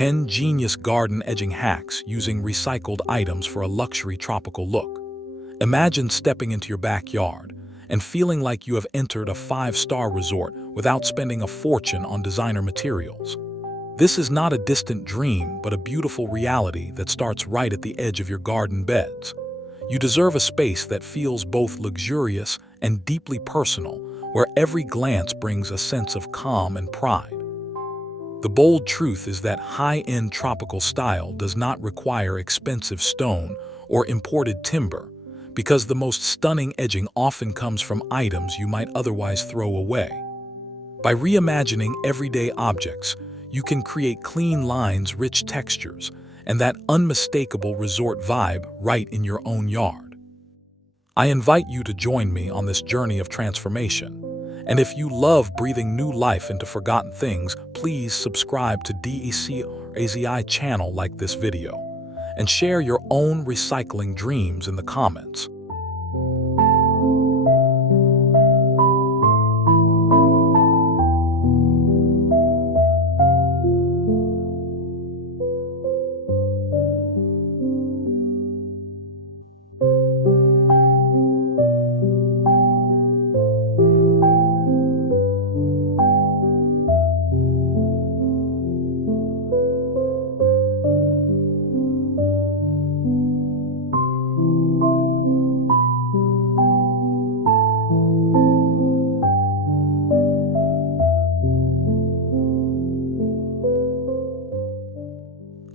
10 Genius Garden Edging Hacks Using Recycled Items for a Luxury Tropical Look. Imagine stepping into your backyard and feeling like you have entered a five-star resort without spending a fortune on designer materials. This is not a distant dream, but a beautiful reality that starts right at the edge of your garden beds. You deserve a space that feels both luxurious and deeply personal, where every glance brings a sense of calm and pride. The bold truth is that high-end tropical style does not require expensive stone or imported timber, because the most stunning edging often comes from items you might otherwise throw away. By reimagining everyday objects, you can create clean lines, rich textures, and that unmistakable resort vibe right in your own yard. I invite you to join me on this journey of transformation. And if you love breathing new life into forgotten things, please subscribe to DECORAZI channel, like this video, and share your own recycling dreams in the comments.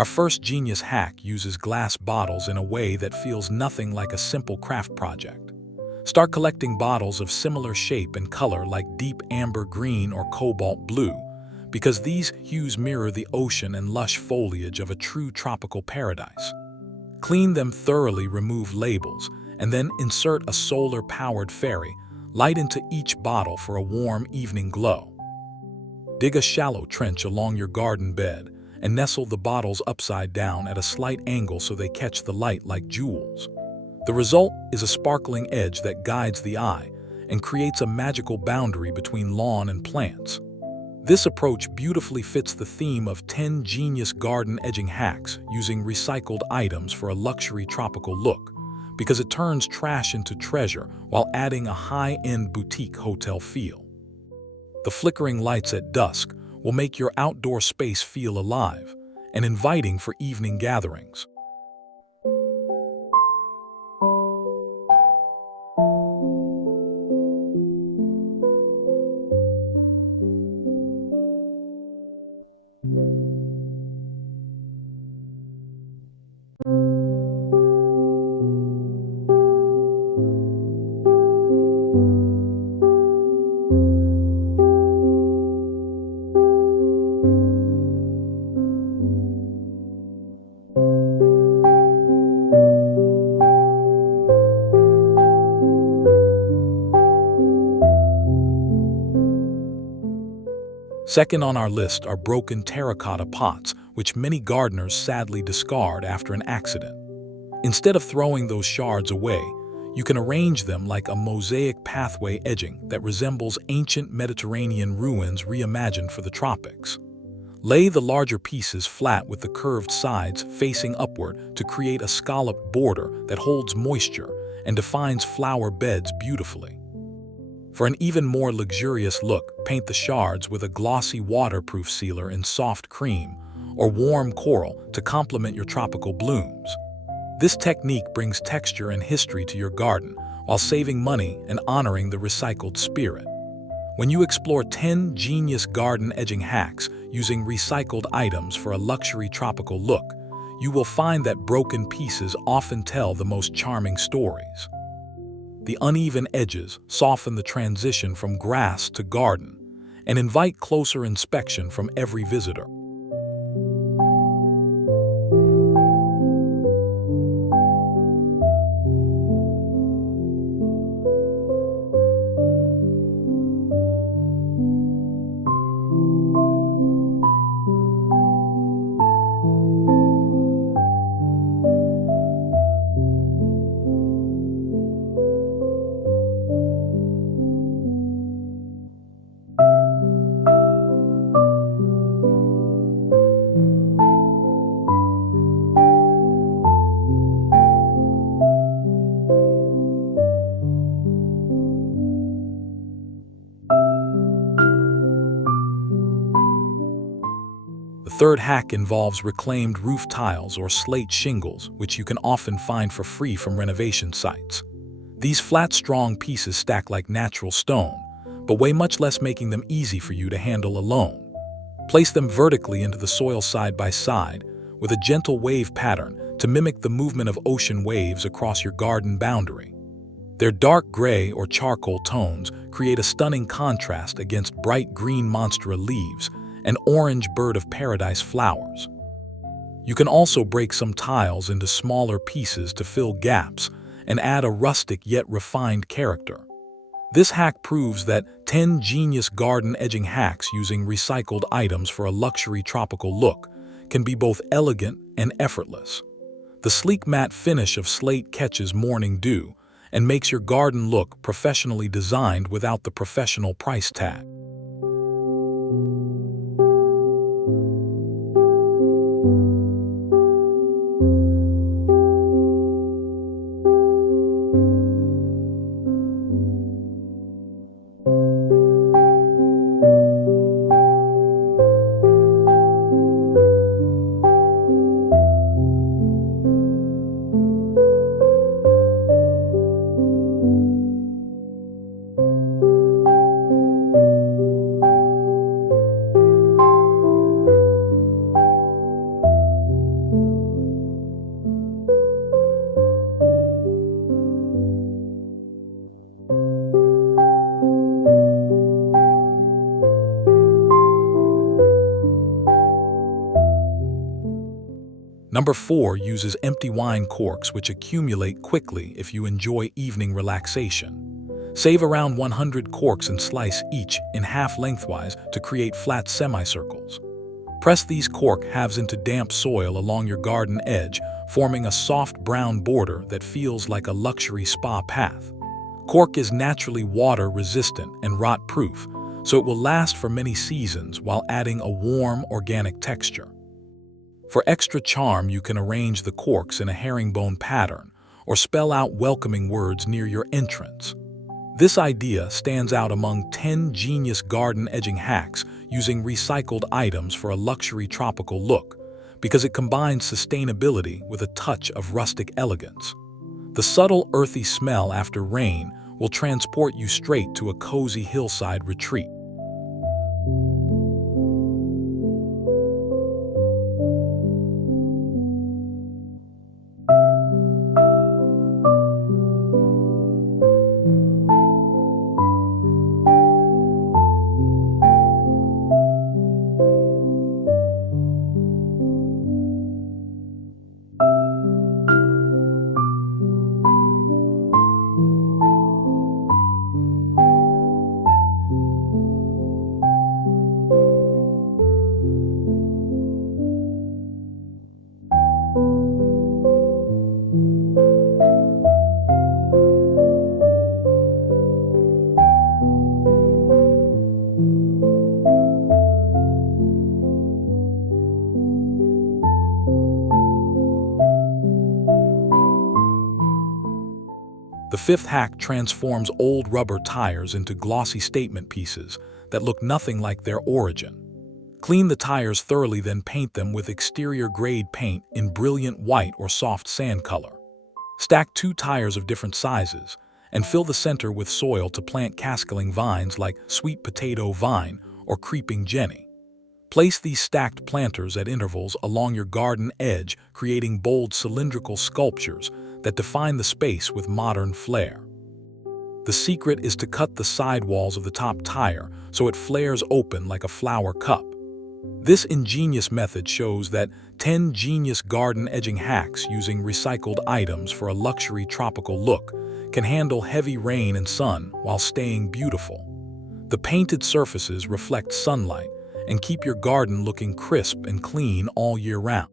Our first genius hack uses glass bottles in a way that feels nothing like a simple craft project. Start collecting bottles of similar shape and color, like deep amber green or cobalt blue, because these hues mirror the ocean and lush foliage of a true tropical paradise. Clean them thoroughly, remove labels, and then insert a solar-powered fairy light into each bottle for a warm evening glow. Dig a shallow trench along your garden bed and nestle the bottles upside down at a slight angle so they catch the light like jewels. The result is a sparkling edge that guides the eye and creates a magical boundary between lawn and plants. This approach beautifully fits the theme of 10 genius garden edging hacks using recycled items for a luxury tropical look, because it turns trash into treasure while adding a high-end boutique hotel feel. The flickering lights at dusk will make your outdoor space feel alive and inviting for evening gatherings. Second on our list are broken terracotta pots, which many gardeners sadly discard after an accident. Instead of throwing those shards away, you can arrange them like a mosaic pathway edging that resembles ancient Mediterranean ruins reimagined for the tropics. Lay the larger pieces flat with the curved sides facing upward to create a scalloped border that holds moisture and defines flower beds beautifully. For an even more luxurious look, paint the shards with a glossy waterproof sealer in soft cream or warm coral to complement your tropical blooms. This technique brings texture and history to your garden while saving money and honoring the recycled spirit. When you explore 10 genius garden edging hacks using recycled items for a luxury tropical look, you will find that broken pieces often tell the most charming stories. The uneven edges soften the transition from grass to garden and invite closer inspection from every visitor. The third hack involves reclaimed roof tiles or slate shingles, which you can often find for free from renovation sites. These flat, strong pieces stack like natural stone, but weigh much less, making them easy for you to handle alone. Place them vertically into the soil side by side, with a gentle wave pattern to mimic the movement of ocean waves across your garden boundary. Their dark gray or charcoal tones create a stunning contrast against bright green monstera leaves and orange bird of paradise flowers. You can also break some tiles into smaller pieces to fill gaps and add a rustic yet refined character. This hack proves that 10 genius garden edging hacks using recycled items for a luxury tropical look can be both elegant and effortless. The sleek matte finish of slate catches morning dew and makes your garden look professionally designed without the professional price tag. Number 4 uses empty wine corks, which accumulate quickly if you enjoy evening relaxation. Save around 100 corks and slice each in half lengthwise to create flat semicircles. Press these cork halves into damp soil along your garden edge, forming a soft brown border that feels like a luxury spa path. Cork is naturally water-resistant and rot-proof, so it will last for many seasons while adding a warm, organic texture. For extra charm, you can arrange the corks in a herringbone pattern or spell out welcoming words near your entrance. This idea stands out among 10 genius garden edging hacks using recycled items for a luxury tropical look because it combines sustainability with a touch of rustic elegance. The subtle, earthy smell after rain will transport you straight to a cozy hillside retreat. The fifth hack transforms old rubber tires into glossy statement pieces that look nothing like their origin. Clean the tires thoroughly, then paint them with exterior-grade paint in brilliant white or soft sand color. Stack 2 tires of different sizes and fill the center with soil to plant cascaling vines like sweet potato vine or creeping jenny. Place these stacked planters at intervals along your garden edge, creating bold cylindrical sculptures that define the space with modern flair. The secret is to cut the sidewalls of the top tire so it flares open like a flower cup. This ingenious method shows that 10 genius garden edging hacks using recycled items for a luxury tropical look can handle heavy rain and sun while staying beautiful. The painted surfaces reflect sunlight and keep your garden looking crisp and clean all year round.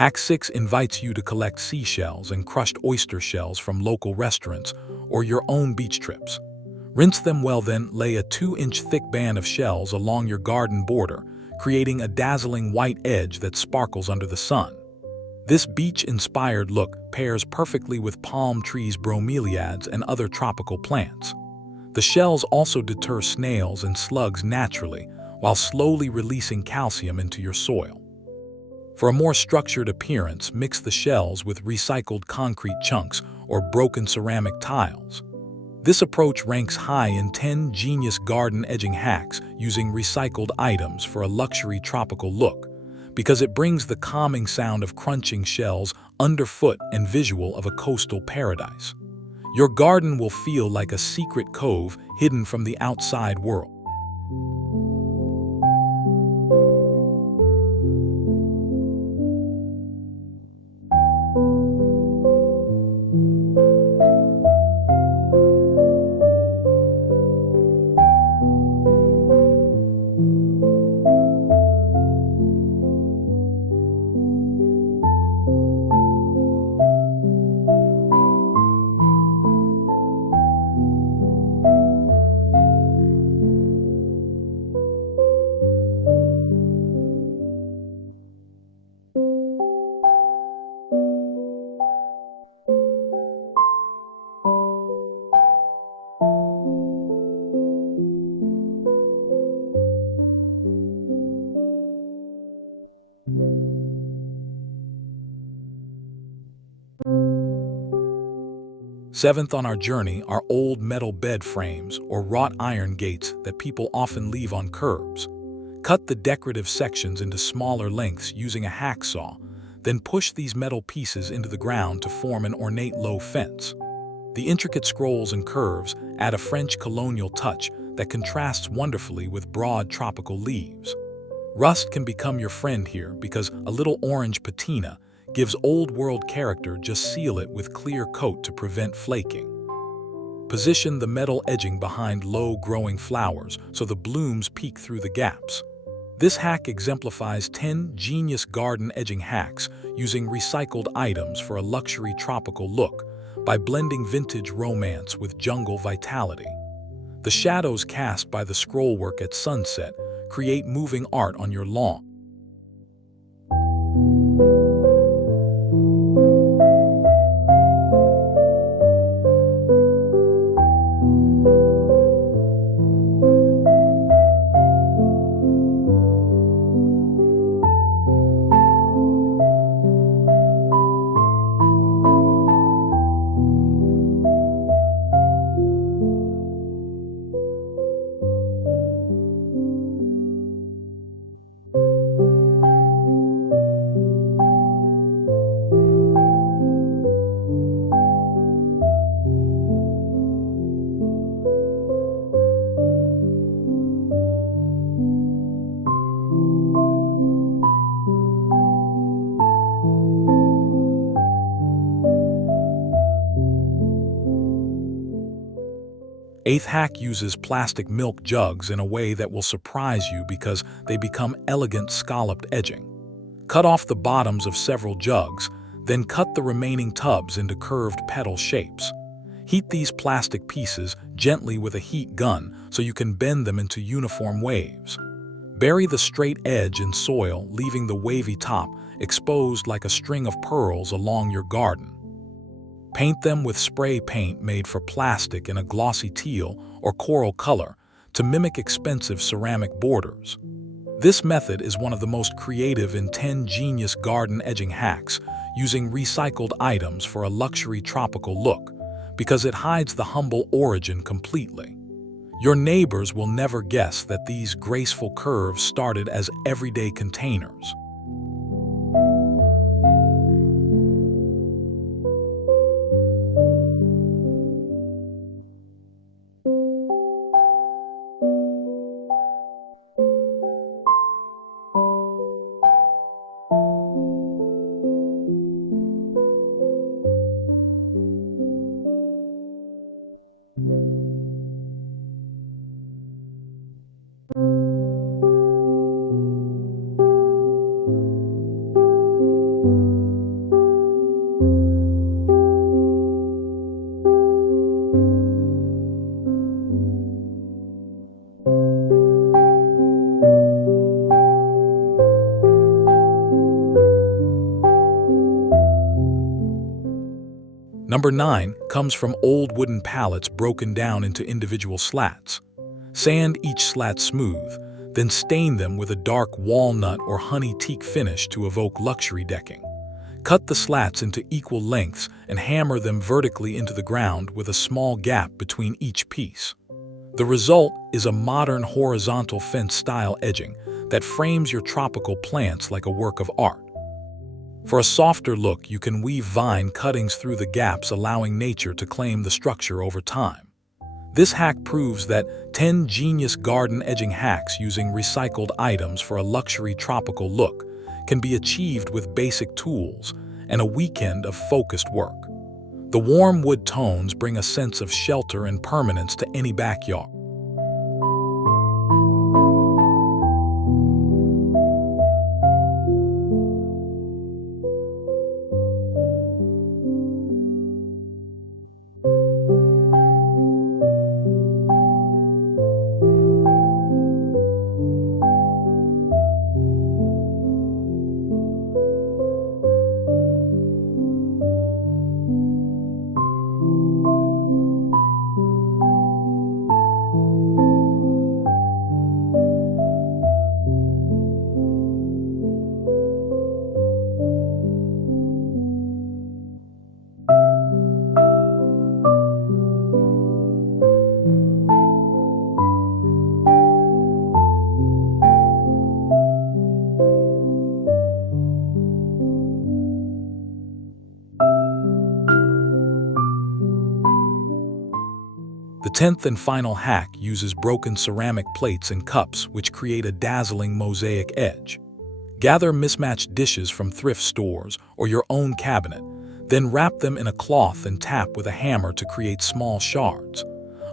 Hack 6 invites you to collect seashells and crushed oyster shells from local restaurants or your own beach trips. Rinse them well, then lay a 2-inch thick band of shells along your garden border, creating a dazzling white edge that sparkles under the sun. This beach-inspired look pairs perfectly with palm trees, bromeliads, and other tropical plants. The shells also deter snails and slugs naturally, while slowly releasing calcium into your soil. For a more structured appearance, mix the shells with recycled concrete chunks or broken ceramic tiles. This approach ranks high in 10 genius garden edging hacks using recycled items for a luxury tropical look, because it brings the calming sound of crunching shells underfoot and visual of a coastal paradise. Your garden will feel like a secret cove hidden from the outside world. Seventh on our journey are old metal bed frames or wrought iron gates that people often leave on curbs. Cut the decorative sections into smaller lengths using a hacksaw, then push these metal pieces into the ground to form an ornate low fence. The intricate scrolls and curves add a French colonial touch that contrasts wonderfully with broad tropical leaves. Rust can become your friend here because a little orange patina gives old-world character. Just seal it with clear coat to prevent flaking. Position the metal edging behind low-growing flowers so the blooms peek through the gaps. This hack exemplifies 10 genius garden edging hacks using recycled items for a luxury tropical look by blending vintage romance with jungle vitality. The shadows cast by the scrollwork at sunset create moving art on your lawn. Eighth hack uses plastic milk jugs in a way that will surprise you because they become elegant scalloped edging. Cut off the bottoms of several jugs, then cut the remaining tubs into curved petal shapes. Heat these plastic pieces gently with a heat gun so you can bend them into uniform waves. Bury the straight edge in soil, leaving the wavy top exposed like a string of pearls along your garden. Paint them with spray paint made for plastic in a glossy teal or coral color to mimic expensive ceramic borders. This method is one of the most creative in 10 genius garden edging hacks using recycled items for a luxury tropical look because it hides the humble origin completely. Your neighbors will never guess that these graceful curves started as everyday containers. Number 9 comes from old wooden pallets broken down into individual slats. Sand each slat smooth, then stain them with a dark walnut or honey teak finish to evoke luxury decking. Cut the slats into equal lengths and hammer them vertically into the ground with a small gap between each piece. The result is a modern horizontal fence-style edging that frames your tropical plants like a work of art. For a softer look, you can weave vine cuttings through the gaps, allowing nature to claim the structure over time. This hack proves that 10 genius garden edging hacks using recycled items for a luxury tropical look can be achieved with basic tools and a weekend of focused work. The warm wood tones bring a sense of shelter and permanence to any backyard. The 10th and final hack uses broken ceramic plates and cups, which create a dazzling mosaic edge. Gather mismatched dishes from thrift stores or your own cabinet, then wrap them in a cloth and tap with a hammer to create small shards.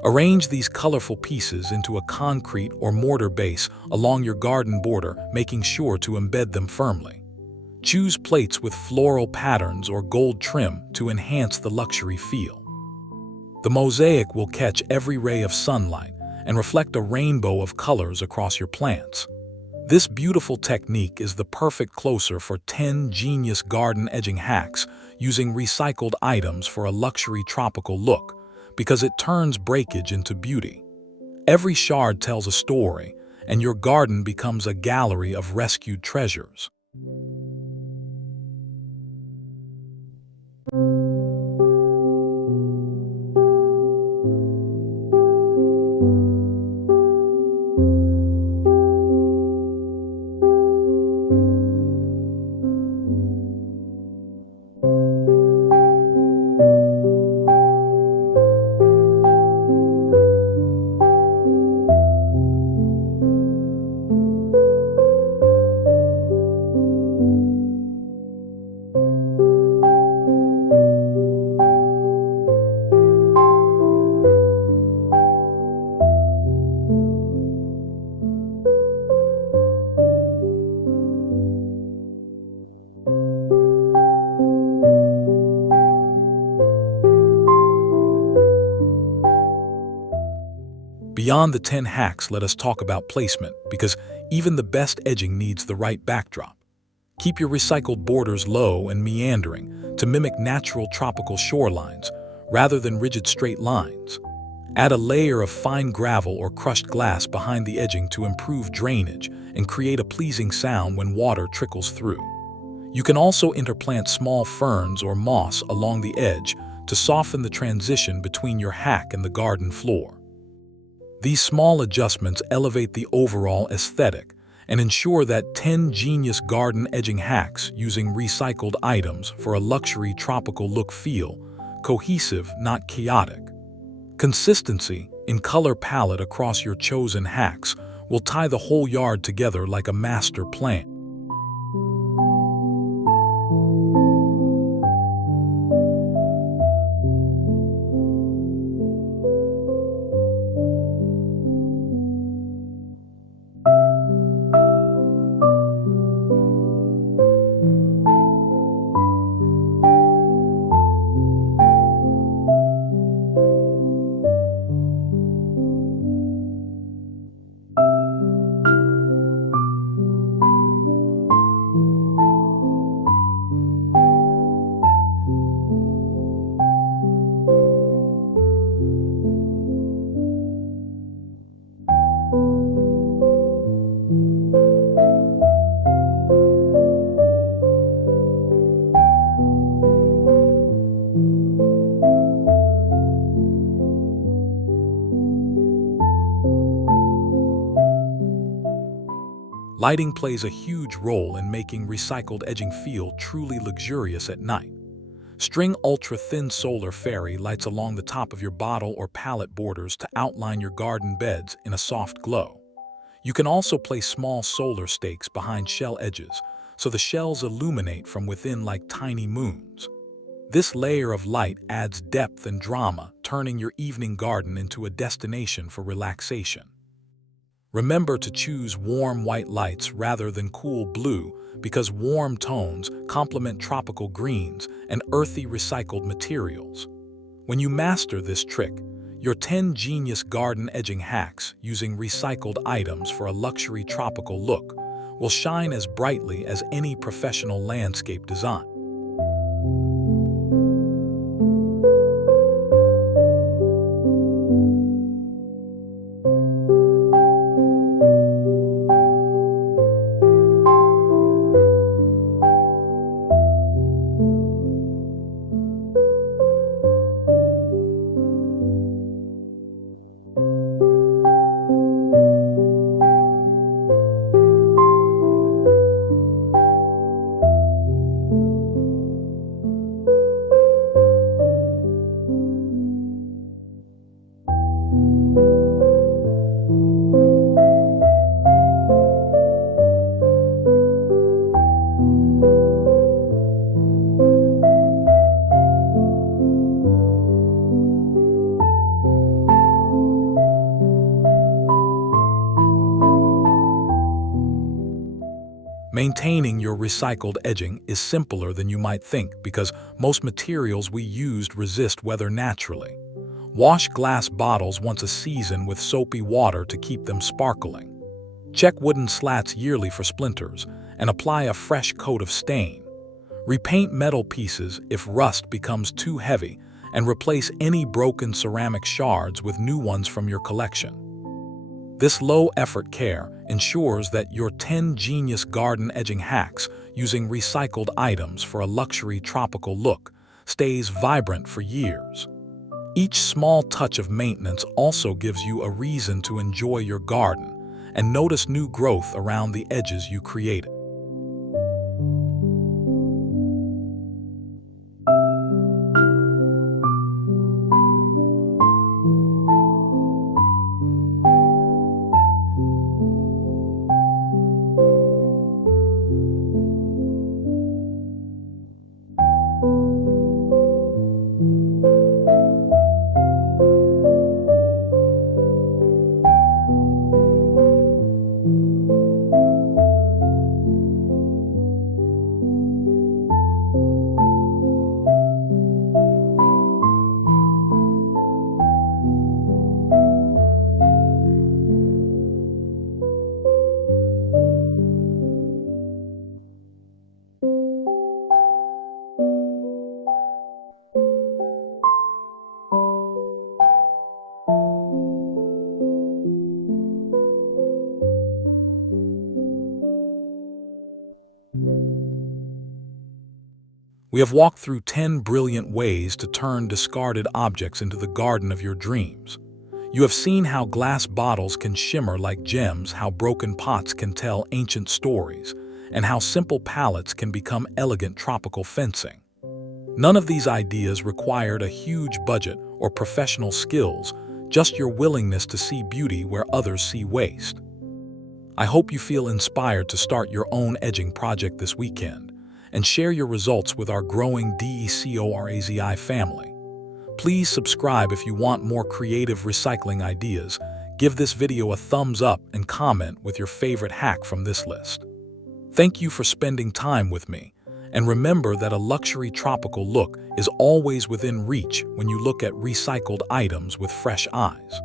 Arrange these colorful pieces into a concrete or mortar base along your garden border, making sure to embed them firmly. Choose plates with floral patterns or gold trim to enhance the luxury feel. The mosaic will catch every ray of sunlight and reflect a rainbow of colors across your plants. This beautiful technique is the perfect closer for 10 genius garden edging hacks using recycled items for a luxury tropical look, because it turns breakage into beauty. Every shard tells a story, and your garden becomes a gallery of rescued treasures. Beyond the 10 hacks, let us talk about placement, because even the best edging needs the right backdrop. Keep your recycled borders low and meandering to mimic natural tropical shorelines rather than rigid straight lines. Add a layer of fine gravel or crushed glass behind the edging to improve drainage and create a pleasing sound when water trickles through. You can also interplant small ferns or moss along the edge to soften the transition between your hack and the garden floor. These small adjustments elevate the overall aesthetic and ensure that 10 genius garden edging hacks using recycled items for a luxury tropical look feel cohesive, not chaotic. Consistency in color palette across your chosen hacks will tie the whole yard together like a master plan. Lighting plays a huge role in making recycled edging feel truly luxurious at night. String ultra-thin solar fairy lights along the top of your bottle or pallet borders to outline your garden beds in a soft glow. You can also place small solar stakes behind shell edges, so the shells illuminate from within like tiny moons. This layer of light adds depth and drama, turning your evening garden into a destination for relaxation. Remember to choose warm white lights rather than cool blue because warm tones complement tropical greens and earthy recycled materials. When you master this trick, your 10 genius garden edging hacks using recycled items for a luxury tropical look will shine as brightly as any professional landscape design. Maintaining your recycled edging is simpler than you might think because most materials we used resist weather naturally. Wash glass bottles once a season with soapy water to keep them sparkling. Check wooden slats yearly for splinters and apply a fresh coat of stain. Repaint metal pieces if rust becomes too heavy and replace any broken ceramic shards with new ones from your collection. This low-effort care ensures that your 10 genius garden edging hacks using recycled items for a luxury tropical look stays vibrant for years. Each small touch of maintenance also gives you a reason to enjoy your garden and notice new growth around the edges you created. We have walked through 10 brilliant ways to turn discarded objects into the garden of your dreams. You have seen how glass bottles can shimmer like gems, how broken pots can tell ancient stories, and how simple pallets can become elegant tropical fencing. None of these ideas required a huge budget or professional skills, just your willingness to see beauty where others see waste. I hope you feel inspired to start your own edging project this weekend and share your results with our growing DECORAZI family. Please subscribe if you want more creative recycling ideas, give this video a thumbs up and comment with your favorite hack from this list. Thank you for spending time with me, and remember that a luxury tropical look is always within reach when you look at recycled items with fresh eyes.